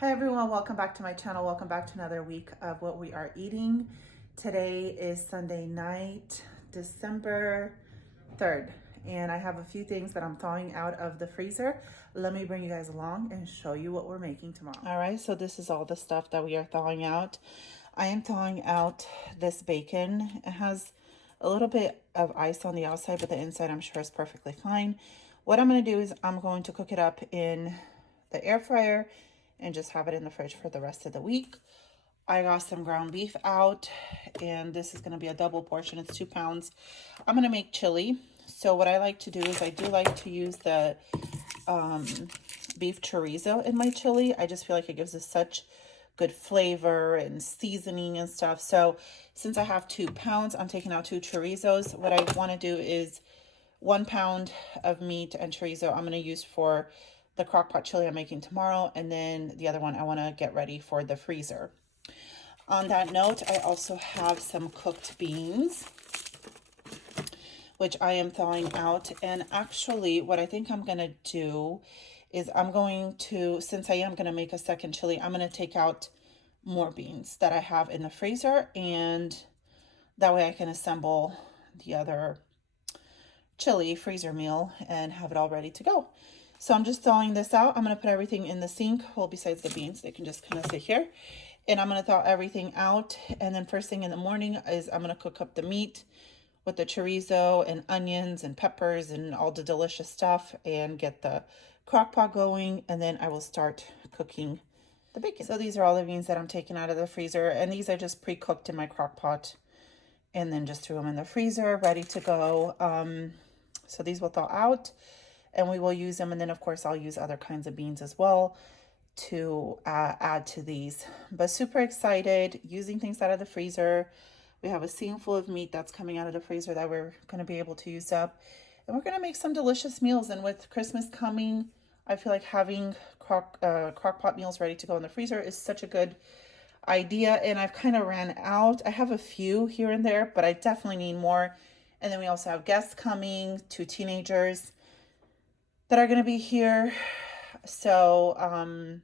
Hi everyone, welcome back to my channel. Welcome back to another week of what we are eating. Today is Sunday night, December 3rd, and I have a few things that I'm thawing out of the freezer. Let me bring you guys along and show you what we're making tomorrow. All right, so this is all the stuff that we are thawing out. I am thawing out this bacon. It has a little bit of ice on the outside, but the inside I'm sure is perfectly fine. What I'm going to do is I'm going to cook it up in the air fryer and just have it in the fridge for the rest of the week. I got some ground beef out, and this is going to be a double portion. It's 2 pounds. I'm going to make chili. So what I like to do is I do like to use the beef chorizo in my chili. I just feel like it gives us such good flavor and seasoning and stuff. So since I have 2 pounds, I'm taking out 2 chorizos. What I want to do is 1 pound of meat and chorizo I'm going to use for the crock pot chili I'm making tomorrow, and then the other one I want to get ready for the freezer. On that note, I also have some cooked beans, which I am thawing out. And actually, what I think I'm going to do is I'm going to, since I am going to make a second chili, I'm going to take out more beans that I have in the freezer, and that way I can assemble the other chili freezer meal and have it all ready to go. So I'm just thawing this out. I'm going to put everything in the sink. Well, besides the beans, they can just kind of sit here. And I'm going to thaw everything out. And then first thing in the morning is I'm going to cook up the meat with the chorizo and onions and peppers and all the delicious stuff and get the crock pot going. And then I will start cooking the bacon. So these are all the beans that I'm taking out of the freezer. And these I just pre-cooked in my crock pot and then just threw them in the freezer, ready to go. So these will thaw out and we will use them. And then of course I'll use other kinds of beans as well to add to these. But super excited using things out of the freezer. We have a sink full of meat that's coming out of the freezer that we're going to be able to use up. And we're going to make some delicious meals. And with Christmas coming, I feel like having crock pot meals ready to go in the freezer is such a good idea. And I've kind of ran out. I have a few here and there, but I definitely need more. And then we also have guests coming, 2 teenagers that are going to be here. So,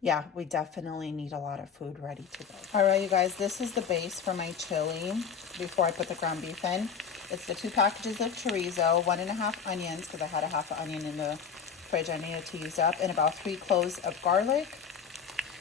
yeah, we definitely need a lot of food ready to go. All right, you guys, this is the base for my chili before I put the ground beef in. It's the 2 packages of chorizo, 1.5 onions, because I had a half an onion in the fridge I needed to use up, and about 3 cloves of garlic.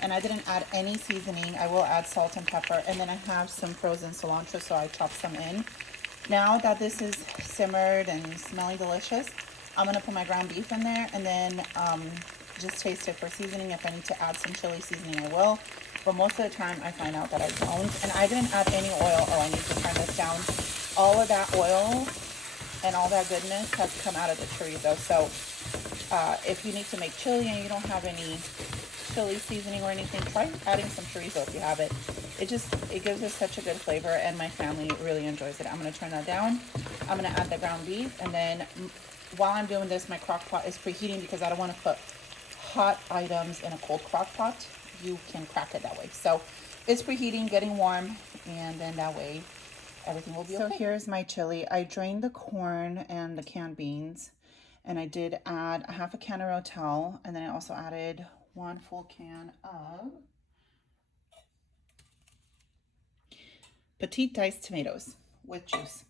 And I didn't add any seasoning. I will add salt and pepper. And then I have some frozen cilantro, so I chopped some in. Now that this is simmered and smelling delicious, I'm going to put my ground beef in there and then just taste it for seasoning. If I need to add some chili seasoning, I will. But most of the time, I find out that I don't. And I didn't add any oil. Oh, I need to turn this down. All of that oil and all that goodness has come out of the chorizo. So if you need to make chili and you don't have any chili seasoning or anything, try adding some chorizo if you have it. It gives us such a good flavor, and my family really enjoys it. I'm going to turn that down. I'm going to add the ground beef, and then while I'm doing this, my crock pot is preheating because I don't want to put hot items in a cold crock pot. You can crack it that way. So it's preheating, getting warm, and then that way everything will be okay. So here's my chili. I drained the corn and the canned beans, and I did add a half a can of Rotel, and then I also added 1 full can of petite diced tomatoes with juice.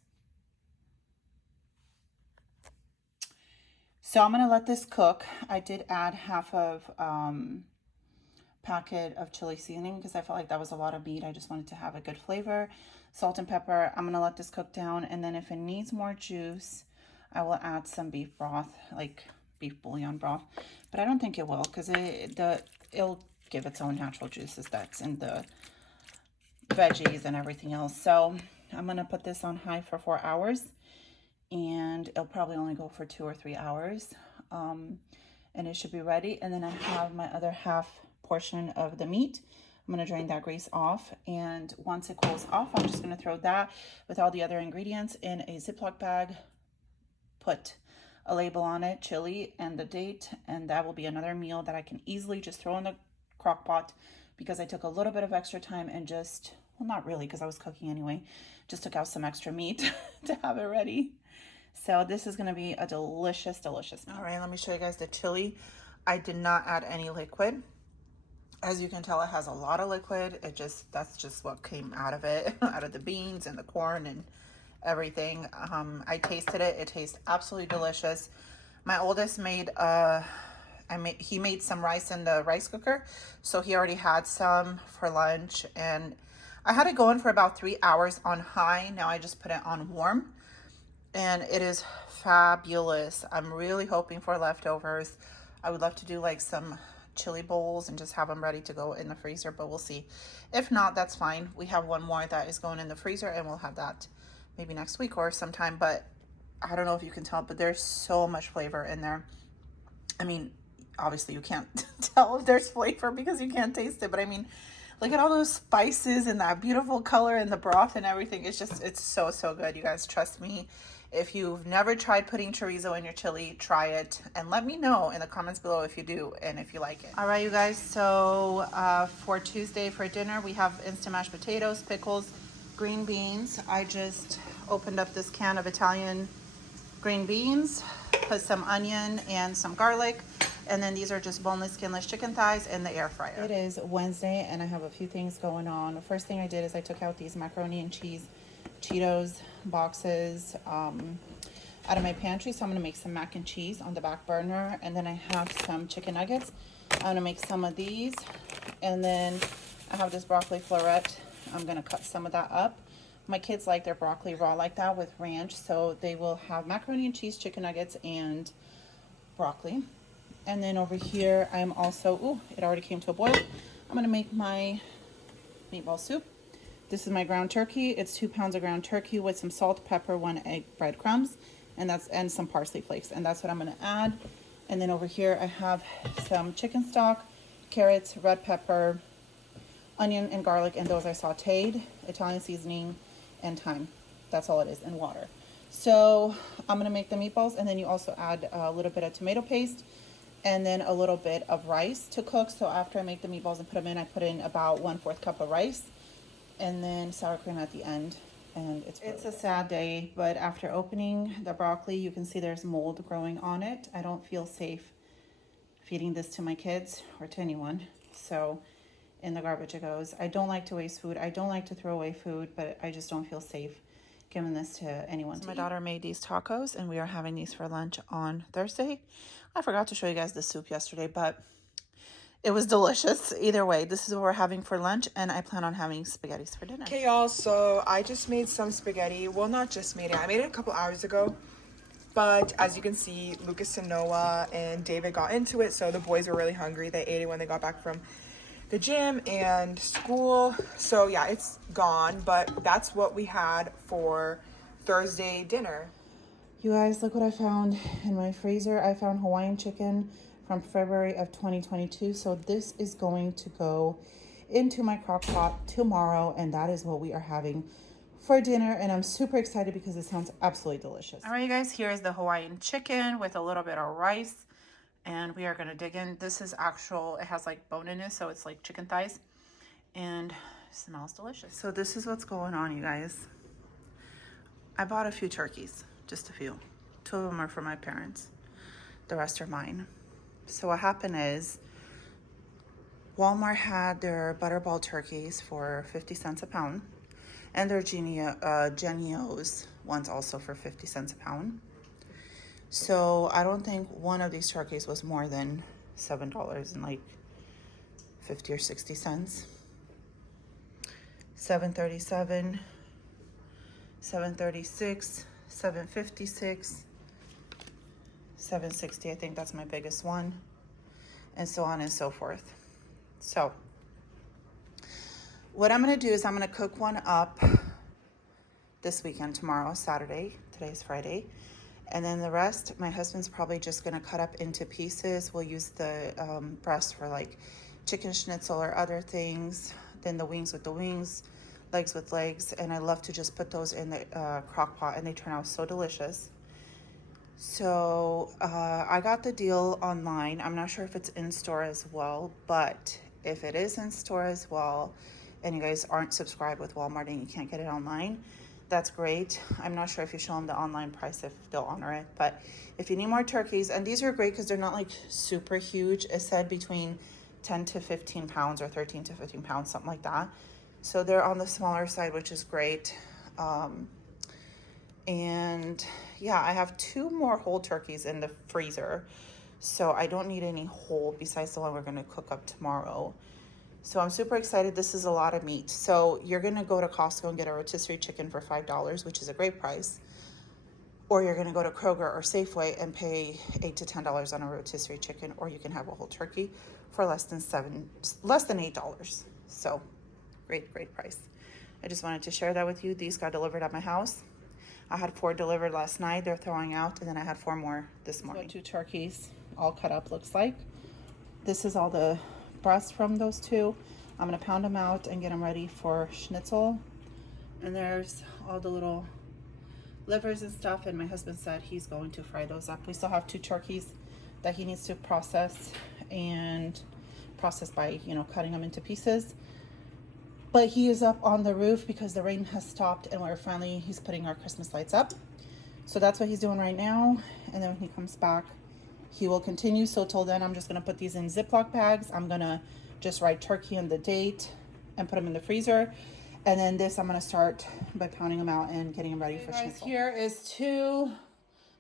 So I'm going to let this cook. I did add half of packet of chili seasoning because I felt like that was a lot of meat. I just wanted to have a good flavor. Salt and pepper. I'm going to let this cook down, and then if it needs more juice, I will add some beef broth, like beef bouillon broth. But I don't think it will because it'll give its own natural juices that's in the veggies and everything else. So I'm going to put this on high for 4 hours, and it'll probably only go for 2 or 3 hours, and it should be ready. And then I have my other half portion of the meat. I'm going to drain that grease off, and once it cools off, I'm just going to throw that with all the other ingredients in a Ziploc bag, put a label on it, chili and the date, and that will be another meal that I can easily just throw in the crock pot because I took a little bit of extra time and just, well, not really because I was cooking anyway, just took out some extra meat to have it ready. So this is going to be a delicious, delicious meal. All right, let me show you guys the chili. I did not add any liquid. As you can tell, it has a lot of liquid. That's just what came out of it, out of the beans and the corn and everything. I tasted it. It tastes absolutely delicious. My oldest he made some rice in the rice cooker, so he already had some for lunch, and I had it going for about 3 hours on high. Now I just put it on warm, and it is fabulous. I'm really hoping for leftovers. I would love to do like some chili bowls and just have them ready to go in the freezer, but we'll see. If not, that's fine. We have one more that is going in the freezer, and we'll have that maybe next week or sometime. But I don't know if you can tell, but there's so much flavor in there. I mean, obviously you can't tell if there's flavor because you can't taste it, but I mean, look at all those spices and that beautiful color and the broth and everything. It's so good. You guys, trust me. If you've never tried putting chorizo in your chili, try it and let me know in the comments below if you do and if you like it. All right, you guys, so for Tuesday for dinner, we have instant mashed potatoes, pickles, green beans. I just opened up this can of Italian green beans, put some onion and some garlic, and then these are just boneless, skinless chicken thighs in the air fryer. It is Wednesday and I have a few things going on. The first thing I did is I took out these macaroni and cheese Cheetos boxes out of my pantry, so I'm gonna make some mac and cheese on the back burner, and then I have some chicken nuggets. I'm gonna make some of these, and then I have this broccoli florette. I'm gonna cut some of that up. My kids like their broccoli raw like that with ranch, so they will have macaroni and cheese, chicken nuggets, and broccoli. And then over here, I'm also, ooh, it already came to a boil. I'm gonna make my meatball soup. This is my ground turkey. It's 2 pounds of ground turkey with some salt, pepper, 1 egg, breadcrumbs, and some parsley flakes. And that's what I'm gonna add. And then over here, I have some chicken stock, carrots, red pepper, onion and garlic, and those I sauteed, Italian seasoning, and thyme. That's all it is, and water. So I'm gonna make the meatballs, and then you also add a little bit of tomato paste and then a little bit of rice to cook. So after I make the meatballs and put them in, I put in about 1/4 cup of rice and then sour cream at the end. And it's a sad day, but after opening the broccoli, you can see there's mold growing on it. I don't feel safe feeding this to my kids or to anyone. So in the garbage it goes. I don't like to waste food. I don't like to throw away food, but I just don't feel safe giving this to anyone. So my daughter made these tacos, and we are having these for lunch on Thursday. I forgot to show you guys the soup yesterday, but it was delicious. Either way, this is what we're having for lunch, and I plan on having spaghettis for dinner. Okay, y'all, so I just made some spaghetti. Well, not just made it. I made it a couple hours ago. But as you can see, Lucas and Noah and David got into it, so the boys were really hungry. They ate it when they got back from the gym and school. So yeah, it's gone, but that's what we had for Thursday dinner. You guys, look what I found in my freezer. I found Hawaiian chicken from February of 2022. So this is going to go into my crock pot tomorrow, and that is what we are having for dinner. And I'm super excited because it sounds absolutely delicious. All right, you guys, here is the Hawaiian chicken with a little bit of rice, and we are gonna dig in. This is actual, it has like bone in it, so it's like chicken thighs, and it smells delicious. So this is what's going on, you guys. I bought a few turkeys, just a few. 2 of them are for my parents. The rest are mine. So what happened is Walmart had their butterball turkeys for 50 cents a pound, and their Genio's ones also for 50 cents a pound. So I don't think one of these turkeys was more than $7 and like 50 or 60 cents. $7.37, $7.36, $7.56, $7.60. I think that's my biggest one, and so on and so forth. So what I'm gonna do is I'm gonna cook one up this weekend, tomorrow, Saturday. Today's Friday. And then the rest, my husband's probably just gonna cut up into pieces. We'll use the breast for like chicken schnitzel or other things. Then the wings with the wings, legs with legs. And I love to just put those in the crock pot, and they turn out so delicious. So I got the deal online. I'm not sure if it's in store as well, but if it is in store as well, and you guys aren't subscribed with Walmart and you can't get it online, that's great. I'm not sure if you show them the online price, if they'll honor it. But if you need more turkeys, and these are great because they're not like super huge. It said between 10 to 15 pounds or 13 to 15 pounds, something like that. So they're on the smaller side, which is great. And yeah, I have 2 more whole turkeys in the freezer. So I don't need any whole besides the one we're going to cook up tomorrow. So I'm super excited. This is a lot of meat. So you're going to go to Costco and get a rotisserie chicken for $5, which is a great price. Or you're going to go to Kroger or Safeway and pay $8 to $10 on a rotisserie chicken, or you can have a whole turkey for less than $8. So great price. I just wanted to share that with you. These got delivered at my house. I had 4 delivered last night. They're throwing out, and then I had 4 more this morning. 2 turkeys all cut up looks like. This is all the breast from those 2. I'm gonna pound them out and get them ready for schnitzel. And there's all the little livers and stuff, and my husband said he's going to fry those up. We still have 2 turkeys that he needs to process by, you know, cutting them into pieces. But he is up on the roof because the rain has stopped, and he's putting our Christmas lights up. So that's what he's doing right now. And then when he comes back, he will continue. So till then, I'm just gonna put these in Ziploc bags. I'm gonna just write turkey and the date and put them in the freezer. And then this, I'm gonna start by pounding them out and getting them ready for schnitzel. Here is 2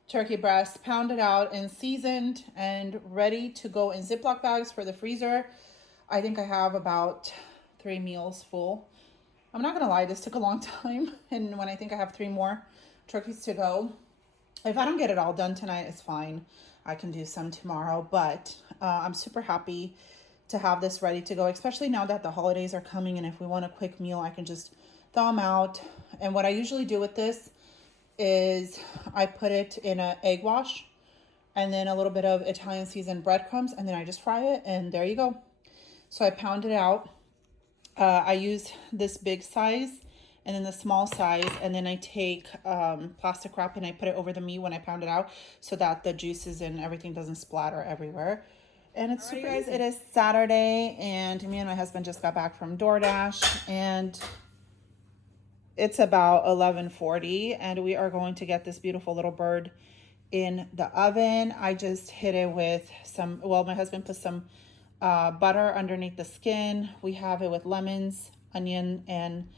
turkey breasts pounded out and seasoned and ready to go in Ziploc bags for the freezer. I think I have about 3 meals full. I'm not gonna lie, this took a long time. And when I think I have 3 more turkeys to go, if I don't get it all done tonight, it's fine. I can do some tomorrow, but I'm super happy to have this ready to go, especially now that the holidays are coming. And if we want a quick meal, I can just thaw them out. And what I usually do with this is I put it in an egg wash and then a little bit of Italian seasoned breadcrumbs, and then I just fry it, and there you go. So I pound it out. I use this big size and then the small size, and then I take plastic wrap and I put it over the meat when I pound it out so that the juices and everything doesn't splatter everywhere. And it's super easy. It is Saturday, and me and my husband just got back from DoorDash, and it's about 11:40, and we are going to get this beautiful little bird in the oven. I just hit it with my husband put some butter underneath the skin. We have it with lemons, onion, and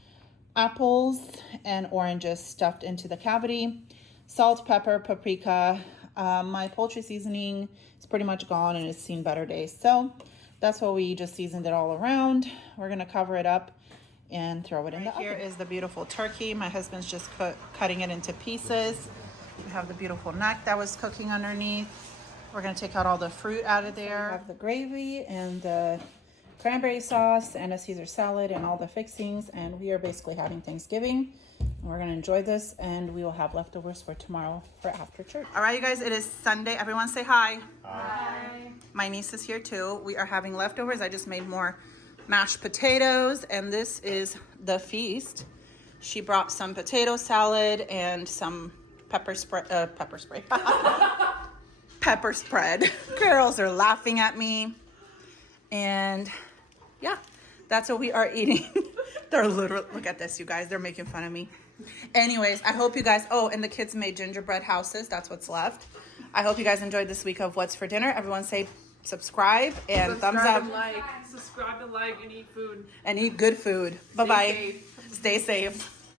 apples and oranges stuffed into the cavity. Salt, pepper, paprika. My poultry seasoning is pretty much gone and it's seen better days. So that's what we just seasoned it all around. We're gonna cover it up and throw it in the oven. Here is the beautiful turkey. My husband's just cutting it into pieces. We have the beautiful neck that was cooking underneath. We're gonna take out all the fruit out of there. We have the gravy and the cranberry sauce and a Caesar salad and all the fixings, and we are basically having Thanksgiving. We're gonna enjoy this, and we will have leftovers for tomorrow for after church. All right, you guys, it is Sunday. Everyone say hi. Hi. My niece is here too. We are having leftovers. I just made more mashed potatoes, and this is the feast. She brought some potato salad and some pepper spread. Pepper spread. Girls are laughing at me. And yeah, that's what we are eating. They're literally, look at this, you guys. They're making fun of me. Anyways, I hope you guys, and the kids made gingerbread houses. That's what's left. I hope you guys enjoyed this week of What's for Dinner. Everyone say subscribe and thumbs up. Subscribe and like and eat food. And eat good food. Bye-bye. Stay safe.